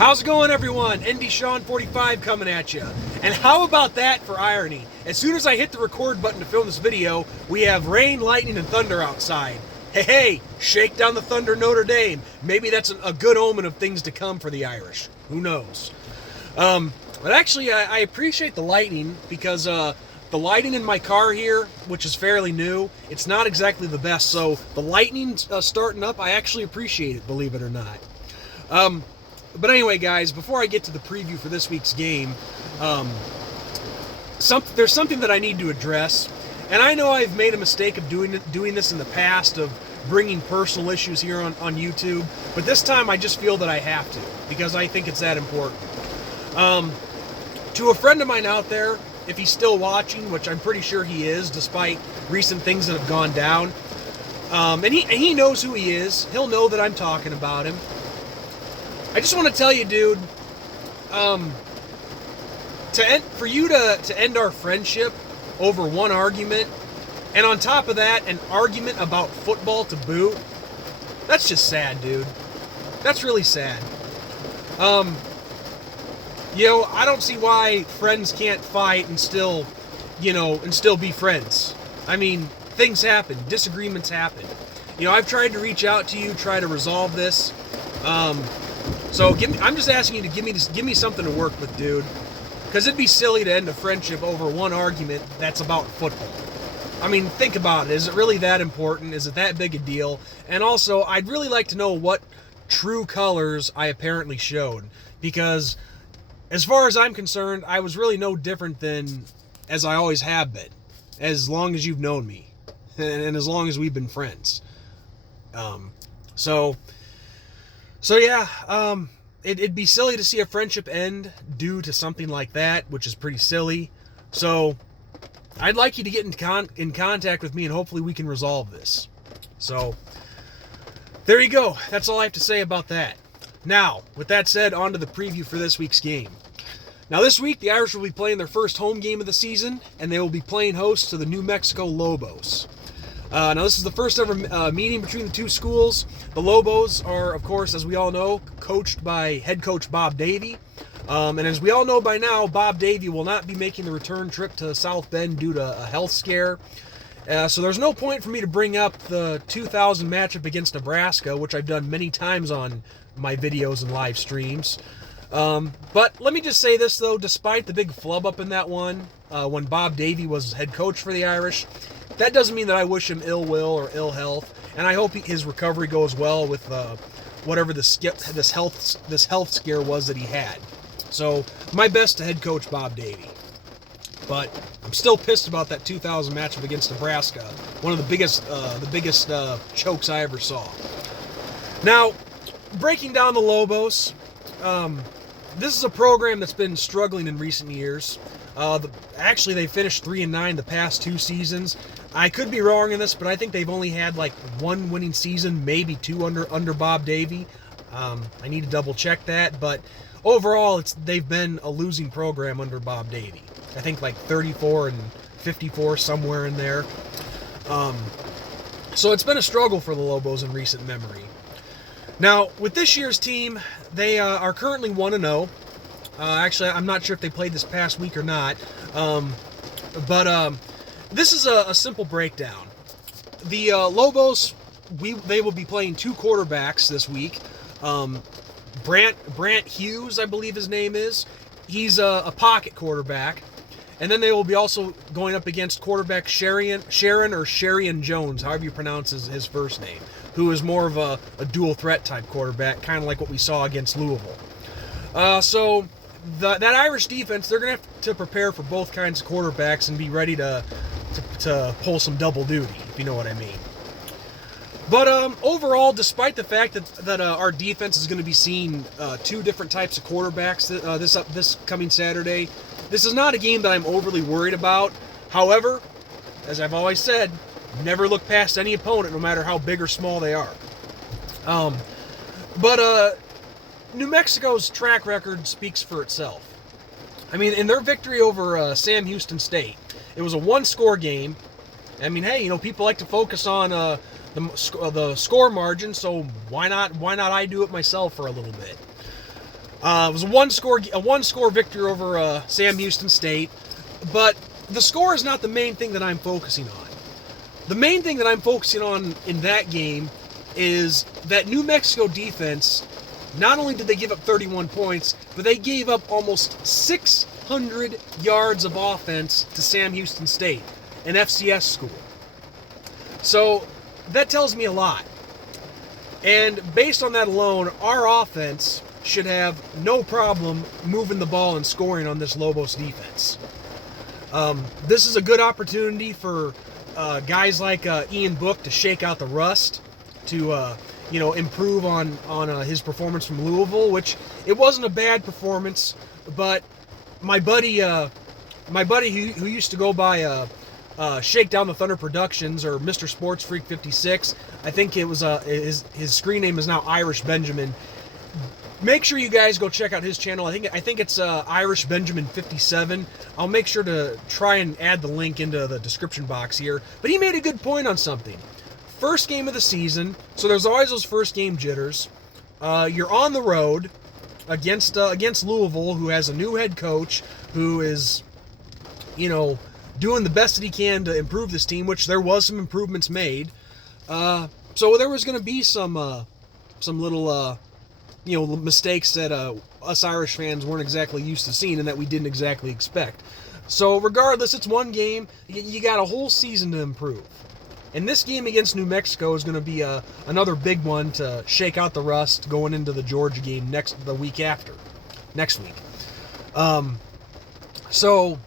How's it going, everyone? ND Sean 45 coming at you. And how about that for irony? As soon as I hit the record button to film this video, we have rain, lightning, and thunder outside. Hey, shake down the thunder, Notre Dame. Maybe that's a good omen of things to come for the Irish. Who knows? But actually, I appreciate the lightning because the lighting in my car here, which is fairly new, it's not exactly the best. So the lightning starting up, I actually appreciate it, believe it or not. But anyway, guys, before I get to the preview for this week's game, there's something that I need to address. And I know I've made a mistake of doing this in the past, of bringing personal issues here on YouTube. But this time I just feel that I have to, because I think it's that important. To a friend of mine out there, if he's still watching, which I'm pretty sure he is, despite recent things that have gone down, and he knows who he is. He'll know that I'm talking about him. I just want to tell you, dude, for you to end our friendship over one argument, and on top of that, an argument about football to boot, that's just sad, dude. That's really sad. I don't see why friends can't fight and still be friends. I mean, things happen, disagreements happen. I've tried to reach out to you, try to resolve this. So I'm just asking you to give me something to work with, dude. Because it'd be silly to end a friendship over one argument that's about football. I mean, think about it. Is it really that important? Is it that big a deal? And also, I'd really like to know what true colors I apparently showed. Because as far as I'm concerned, I was really no different than as I always have been. As long as you've known me. And as long as we've been friends. So yeah, it'd be silly to see a friendship end due to something like that, which is pretty silly. So I'd like you to get in contact with me, and hopefully we can resolve this. So there you go. That's all I have to say about that. Now, with that said, on to the preview for this week's game. Now, this week, the Irish will be playing their first home game of the season, and they will be playing host to the New Mexico Lobos. Now, this is the first ever meeting between the two schools. The Lobos are, of course, as we all know, coached by head coach Bob Davie. And as we all know by now, Bob Davie will not be making the return trip to South Bend due to a health scare. So there's no point for me to bring up the 2000 matchup against Nebraska, which I've done many times on my videos and live streams. But let me just say this, though. Despite the big flub up in that one, when Bob Davie was head coach for the Irish, that doesn't mean that I wish him ill will or ill health, and I hope his recovery goes well with whatever this health scare was that he had. So my best to head coach Bob Davie. But I'm still pissed about that 2000 matchup against Nebraska, one of the biggest chokes I ever saw. Now, breaking down the Lobos, this is a program that's been struggling in recent years. Actually, they finished 3-9 the past two seasons. I could be wrong in this, but I think they've only had like one winning season, maybe two under Bob Davie. I need to double check that, but overall, they've been a losing program under Bob Davie. I think like 34 and 54, somewhere in there. So it's been a struggle for the Lobos in recent memory. Now, with this year's team, they are currently 1-0. Actually, I'm not sure if they played this past week or not. But this is a simple breakdown. The Lobos, they will be playing two quarterbacks this week. Brant Hughes, I believe his name is. He's a pocket quarterback. And then they will be also going up against quarterback Sharon Jones, however you pronounce his first name, who is more of a dual threat type quarterback, kind of like what we saw against Louisville. So that Irish defense, they're going to have to prepare for both kinds of quarterbacks and be ready to pull some double duty, if you know what I mean. But overall, despite the fact that our defense is going to be seeing two different types of quarterbacks this coming Saturday, this is not a game that I'm overly worried about. However, as I've always said, never look past any opponent, no matter how big or small they are. But New Mexico's track record speaks for itself. I mean, in their victory over Sam Houston State, it was a one-score game. I mean, hey, people like to focus on the score margin, so why not I do it myself for a little bit? It was a one-score victory over Sam Houston State, but the score is not the main thing that I'm focusing on. The main thing that I'm focusing on in that game is that New Mexico defense. Not only did they give up 31 points, but they gave up almost 600 yards of offense to Sam Houston State, an FCS school. So that tells me a lot. And based on that alone, our offense should have no problem moving the ball and scoring on this Lobos defense. This is a good opportunity for guys like Ian Book to shake out the rust, to improve on his performance from Louisville, which it wasn't a bad performance, but my buddy who used to go by Shakedown the Thunder Productions, or Mr. Sports Freak 56, I think it was his screen name is now Irish Benjamin. Make sure you guys go check out his channel. I think it's Irish Benjamin 57. I'll make sure to try and add the link into the description box here. But he made a good point on something. First game of the season, so there's always those first game jitters. You're on the road against Louisville, who has a new head coach who is, doing the best that he can to improve this team, which there was some improvements made. So there was going to be some little mistakes that us Irish fans weren't exactly used to seeing and that we didn't exactly expect. So regardless, it's one game. You got a whole season to improve. And this game against New Mexico is going to be another big one to shake out the rust going into the Georgia game next week. So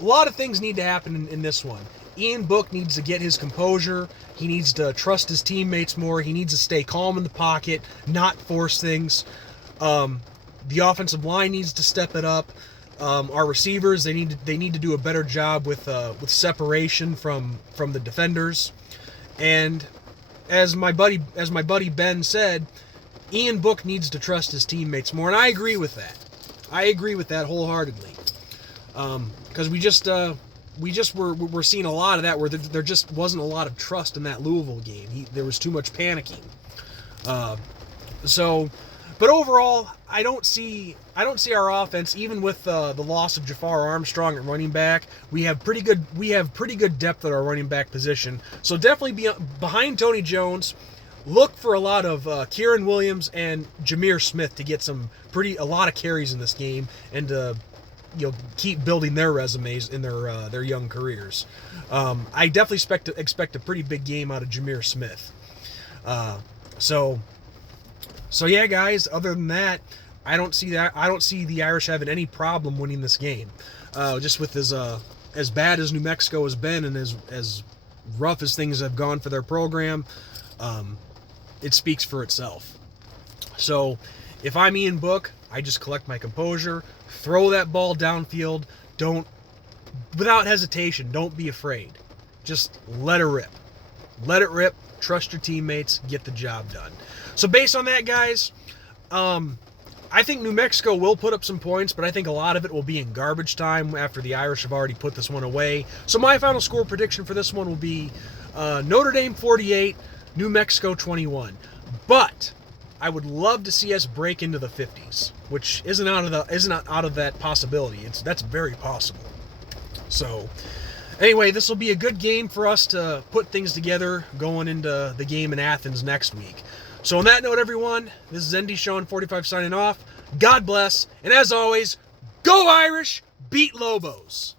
a lot of things need to happen in this one. Ian Book needs to get his composure. He needs to trust his teammates more. He needs to stay calm in the pocket, not force things. The offensive line needs to step it up. Our receivers, they need to do a better job with separation from the defenders. And as my buddy Ben said, Ian Book needs to trust his teammates more, and I agree with that. I agree with that wholeheartedly. Because we're seeing a lot of that where there just wasn't a lot of trust in that Louisville game. There was too much panicking. But overall, I don't see our offense, even with the loss of Jafar Armstrong at running back. We have pretty good depth at our running back position. So definitely be behind Tony Jones. Look for a lot of Kieran Williams and Jameer Smith to get a lot of carries in this game, and keep building their resumes in their young careers. I definitely expect a pretty big game out of Jameer Smith. So yeah, guys. Other than that, I don't see the Irish having any problem winning this game. Just with as bad as New Mexico has been and as rough as things have gone for their program, it speaks for itself. So if I'm Ian Book, I just collect my composure, throw that ball downfield. Without hesitation, don't be afraid. Just let it rip. Let it rip. Trust your teammates. Get the job done. So based on that, guys, I think New Mexico will put up some points, but I think a lot of it will be in garbage time after the Irish have already put this one away. So my final score prediction for this one will be Notre Dame 48, New Mexico 21. But I would love to see us break into the 50s, which isn't out of that possibility. That's very possible. So anyway, this will be a good game for us to put things together going into the game in Athens next week. So on that note, everyone, this is ND Sean 45 signing off. God bless, and as always, go Irish, beat Lobos.